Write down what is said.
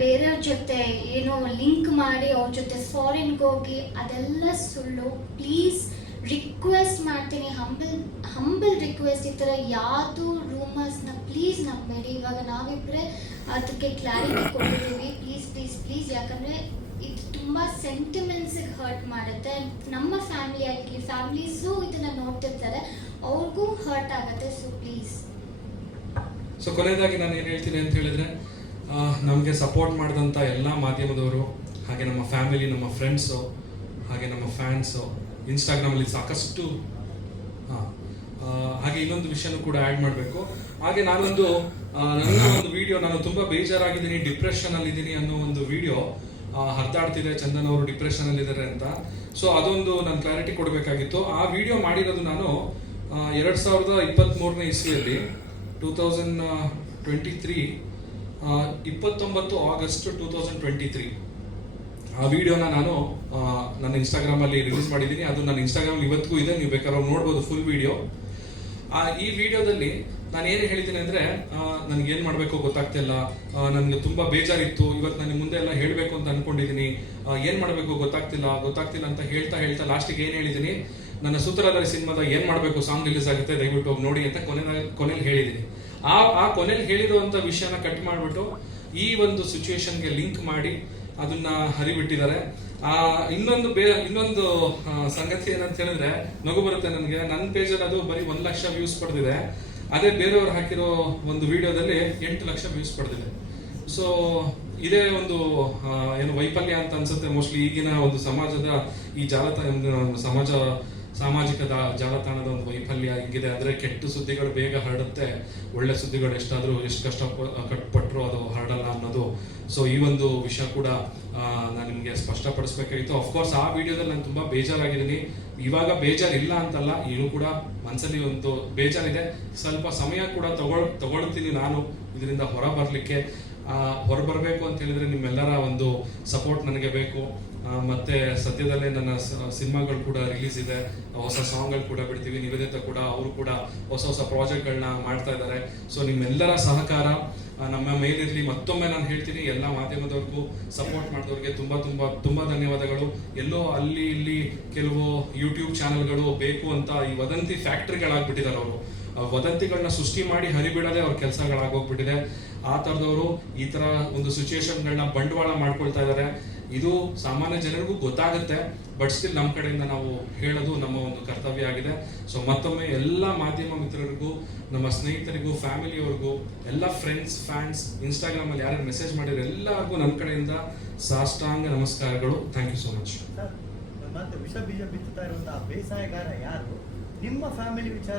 ಬೇರೆಯವ್ರ ಜೊತೆ ಏನೋ ಲಿಂಕ್ ಮಾಡಿ ಅವ್ರ ಜೊತೆ ಫಾರಿನ್ಗೆ ಹೋಗಿ ಅದೆಲ್ಲ ಸುಳ್ಳು. ಪ್ಲೀಸ್ ರಿಕ್ವೆಸ್ಟ್ ಮಾಡ್ತೀನಿ. ಹಂಬಲ್ ಹಂಬಲ್ ರಿಕ್ವೆಸ್ಟ್ ಈ ಥರ ಯಾವುದು ರೂಮರ್ಸ್ನ ಪ್ಲೀಸ್ ನಂಬೇಡಿ. ಇವಾಗ ನಾವಿಬ್ಬರೇ ಅದಕ್ಕೆ ಕ್ಲಾರಿಟಿ ಕೊಟ್ಟಿದ್ದೀವಿ. ಪ್ಲೀಸ್ ಪ್ಲೀಸ್ ಪ್ಲೀಸ್ ಯಾಕಂದರೆ ಇದು ತುಂಬ ಸೆಂಟಿಮೆಂಟ್ಸಿಗೆ ಹರ್ಟ್ ಮಾಡುತ್ತೆ. ನಮ್ಮ ಫ್ಯಾಮಿಲಿ ಆಗಲಿ ಫ್ಯಾಮಿಲೀಸು ಇದನ್ನು ನೋಡ್ತಿರ್ತಾರೆ. ಅವ್ರಿಗೂ ಹರ್ಟ್ ಆಗುತ್ತೆ. ಸೊ ಪ್ಲೀಸ್ ಸೊ ಕೊನೆಯದಾಗಿ ನಾನು ಏನು ಹೇಳ್ತೀನಿ ಅಂತ ಹೇಳಿದ್ರೆ ನಮಗೆ ಸಪೋರ್ಟ್ ಮಾಡಿದಂಥ ಎಲ್ಲ ಮಾಧ್ಯಮದವರು, ಹಾಗೆ ನಮ್ಮ ಫ್ಯಾಮಿಲಿ ನಮ್ಮ ಫ್ರೆಂಡ್ಸು ಹಾಗೆ ನಮ್ಮ ಫ್ಯಾನ್ಸು ಇನ್ಸ್ಟಾಗ್ರಾಮಲ್ಲಿ ಸಾಕಷ್ಟು ಹಾಂ ಹಾಗೆ ಇನ್ನೊಂದು ವಿಷಯನೂ ಕೂಡ ಆ್ಯಡ್ ಮಾಡಬೇಕು. ಹಾಗೆ ನಾನೊಂದು ನನ್ನ ಒಂದು ವಿಡಿಯೋ ನಾನು ತುಂಬ ಬೇಜಾರಾಗಿದ್ದೀನಿ ಡಿಪ್ರೆಷನಲ್ಲಿದ್ದೀನಿ ಅನ್ನೋ ಒಂದು ವಿಡಿಯೋ ಹರಿದಾಡ್ತಿದೆ, ಚಂದನ್ ಅವರು ಡಿಪ್ರೆಷನ್ ಅಲ್ಲಿ ಇದ್ದಾರೆ ಅಂತ. ಸೊ ಅದೊಂದು ನಾನು ಕ್ಲಾರಿಟಿ ಕೊಡಬೇಕಾಗಿತ್ತು. ಆ ವಿಡಿಯೋ ಮಾಡಿರೋದು ನಾನು ಎರಡು ಸಾವಿರದ ಇಪ್ಪತ್ತ್ಮೂರನೇ ಇಸ್ವಿಯಲ್ಲಿ ಟೂ ತೌಸಂಡ್ ಟ್ವೆಂಟಿ ತ್ರೀ ಇಪ್ಪತ್ತೊಂಬತ್ತು August two thousand twenty three ಆ ವಿಡಿಯೋನ ನಾನು ನನ್ನ ಇನ್ಸ್ಟಾಗ್ರಾಮ್ ಅಲ್ಲಿ ರಿಲೀಸ್ ಮಾಡಿದ್ದೀನಿ. ಅದು ನನ್ನ ಇನ್ಸ್ಟಾಗ್ರಾಮ್ ಇವತ್ತಿಗೂ ಇದೆ. ನೀವು ಬೇಕಾದ್ರೆ ನೋಡ್ಬೋದು ಫುಲ್ ವಿಡಿಯೋ ಈ ವಿಡಿಯೋದಲ್ಲಿ ನಾನು ಏನು ಹೇಳಿದ್ದೀನಿ ಅಂದರೆ ನನಗೆ ಏನು ಮಾಡಬೇಕು ಗೊತ್ತಾಗ್ತಿಲ್ಲ ನನಗೆ ತುಂಬಾ ಬೇಜಾರಿತ್ತು. ಇವತ್ತು ನಾನು ಮುಂದೆ ಎಲ್ಲ ಹೇಳಬೇಕು ಅಂತ ಅನ್ಕೊಂಡಿದ್ದೀನಿ. ಏನು ಮಾಡಬೇಕು ಗೊತ್ತಾಗ್ತಿಲ್ಲ ಗೊತ್ತಾಗ್ತಿಲ್ಲ ಅಂತ ಹೇಳ್ತಾ ಹೇಳ್ತಾ ಲಾಸ್ಟಿಗೆ ಏನು ಹೇಳಿದ್ದೀನಿ? ನನ್ನ ಸೂತ್ರಧಾರಿ ಸಿನಿಮಾದ ಏನು ಮಾಡಬೇಕು ಸಾಂಗ್ ರಿಲೀಸ್ ಆಗುತ್ತೆ, ದಯವಿಟ್ಟು ಹೋಗಿ ನೋಡಿ ಅಂತ ಕೊನೆ ಕೊನೆಯಲ್ಲಿ ಹೇಳಿದ್ದೀನಿ. ಆ ಆ ಕೊನೆಯಲ್ಲಿ ಹೇಳಿರುವಂತ ವಿಷಯನ ಕಟ್ ಮಾಡಿಬಿಟ್ಟು ಈ ಒಂದು ಸಿಚುವೇಶನ್ಗೆ ಲಿಂಕ್ ಮಾಡಿ ಅದನ್ನ ಹರಿಬಿಟ್ಟಿದ್ದಾರೆ. ಆ, ಇನ್ನೊಂದು ಬೇ, ಇನ್ನೊಂದು ಸಂಗತಿ ಏನಂತ ಹೇಳಿದ್ರೆ ನಗು ಬರುತ್ತೆ ನನಗೆ. ನನ್ನ ಪೇಜಲ್ಲಿ ಅದು ಬರೀ ಒಂದು ಲಕ್ಷ ವ್ಯೂಸ್ ಪಡೆದಿದೆ. ಅದೇ ಬೇರೆಯವ್ರು ಹಾಕಿರೋ ಒಂದು ವಿಡಿಯೋದಲ್ಲಿ ಎಂಟು ಲಕ್ಷ ವ್ಯೂಸ್ ಪಡೆದಿದೆ. ಸೊ ಇದೇ ಒಂದು ಏನು ವೈಫಲ್ಯ ಅಂತ ಅನ್ಸುತ್ತೆ ಮೋಸ್ಟ್ಲಿ ಈಗಿನ ಒಂದು ಸಮಾಜದ ಈ ಜಾಲತಾಣ ಸಮಾಜ ಸಾಮಾಜಿಕ ಜಾಲತಾಣದ ಒಂದು ವೈಫಲ್ಯ ಹಿಂಗಿದೆ. ಅಂದ್ರೆ ಕೆಟ್ಟ ಸುದ್ದಿಗಳು ಬೇಗ ಹರಡುತ್ತೆ. ಒಳ್ಳೆ ಸುದ್ದಿಗಳು ಎಷ್ಟಾದರೂ ಎಷ್ಟು ಕಷ್ಟ ಕಟ್ಪಟ್ರು ಅದು ಹರಡಲ್ಲ ಅನ್ನೋದು. ಸೊ ಈ ಒಂದು ವಿಷಯ ಕೂಡ ನಾನು ನಿಮಗೆ ಸ್ಪಷ್ಟಪಡಿಸ್ಬೇಕಾಗಿತ್ತು. ಅಫ್ಕೋರ್ಸ್ ಆ ವಿಡಿಯೋದಲ್ಲಿ ನಾನು ತುಂಬಾ ಬೇಜಾರಾಗಿದ್ದೀನಿ. ಇವಾಗ ಬೇಜಾರಿಲ್ಲ ಅಂತಲ್ಲ ಇನ್ನು ಕೂಡ ಮನಸ್ಸಲ್ಲಿ ಒಂದು ಬೇಜಾರಿದೆ. ಸ್ವಲ್ಪ ಸಮಯ ಕೂಡ ತಗೊಳ್ ತಗೊಳ್ತೀನಿ ನಾನು. ಇದರಿಂದ ಹೊರ ಬರಲಿಕ್ಕೆ. ಹೊರ ಬರಬೇಕು ಅಂತ ಹೇಳಿದ್ರೆ ನಿಮ್ಮೆಲ್ಲರ ಒಂದು ಸಪೋರ್ಟ್ ನನಗೆ ಬೇಕು. ಮತ್ತೆ ಸದ್ಯದಲ್ಲೇ ನನ್ನ ಸಿನಿಮಾಗಳು ಕೂಡ ರಿಲೀಸ್ ಇದೆ. ಹೊಸ ಸಾಂಗ್ಗಳು ಕೂಡ ಬಿಡ್ತೀವಿ. ನಿವೇದಿತ ಕೂಡ, ಅವರು ಕೂಡ ಹೊಸ ಹೊಸ ಪ್ರಾಜೆಕ್ಟ್ಗಳನ್ನ ಮಾಡ್ತಾ ಇದ್ದಾರೆ. ಸೊ ನಿಮ್ಮೆಲ್ಲರ ಸಹಕಾರ ನಮ್ಮ ಮೇಲಿರಲಿ ಮತ್ತೊಮ್ಮೆ ನಾನು ಹೇಳ್ತೀನಿ, ಎಲ್ಲ ಮಾಧ್ಯಮದವ್ರಿಗೂ ಸಪೋರ್ಟ್ ಮಾಡಿದವ್ರಿಗೆ ತುಂಬಾ ತುಂಬಾ ತುಂಬಾ ಧನ್ಯವಾದಗಳು. ಎಲ್ಲೋ ಅಲ್ಲಿ ಇಲ್ಲಿ ಕೆಲವು ಯೂಟ್ಯೂಬ್ ಚಾನೆಲ್ಗಳು ಬೇಕು ಅಂತ ಈ ವದಂತಿ ಫ್ಯಾಕ್ಟ್ರಿಗಳಾಗ್ಬಿಟ್ಟಿದ್ದಾರೆ ಅವರು. ವದಂತಿಗಳನ್ನ ಸೃಷ್ಟಿ ಮಾಡಿ ಹರಿಬಿಡದೆ ಅವ್ರ ಕೆಲಸಗಳಾಗೋಗ್ಬಿಟ್ಟಿದೆ. ಆ ಥರದವರು ಈ ತರ ಒಂದು ಸಿಚುಯೇಷನ್ಗಳನ್ನ ಬಂಡವಾಳ ಮಾಡ್ಕೊಳ್ತಾ ಇದ್ದಾರೆ ಇದು ಸಾಮಾನ್ಯ ಜನರಿಗೂ ಗೊತ್ತಾಗುತ್ತೆ ಬಟ್ ಸ್ಟಿಲ್ ನಮ್ಮ ಕಡೆಯಿಂದ ನಾವು ಹೇಳೋದು ನಮ್ಮ ಒಂದು ಕರ್ತವ್ಯ ಆಗಿದೆ. ಸೊ ಮತ್ತೊಮ್ಮೆ ಎಲ್ಲ ಮಾಧ್ಯಮ ಮಿತ್ರರಿಗೂ, ನಮ್ಮ ಸ್ನೇಹಿತರಿಗೂ, ಫ್ಯಾಮಿಲಿಯವ್ರಿಗೂ, ಎಲ್ಲ ಫ್ರೆಂಡ್ಸ್ ಫ್ಯಾನ್ಸ್ ಇನ್ಸ್ಟಾಗ್ರಾಮಲ್ಲಿ ಯಾರು ಮೆಸೇಜ್ ಮಾಡಿರೋ ಎಲ್ಲರಿಗೂ ನನ್ನ ಕಡೆಯಿಂದ ಸಾಷ್ಟಾಂಗ ನಮಸ್ಕಾರಗಳು. ಥ್ಯಾಂಕ್ ಯು ಸೋ ಮಚ್ ಬೇಸಾಯಗಾರ ಯಾರು? ನಿಮ್ಮ ಫ್ಯಾಮಿಲಿ ವಿಚಾರ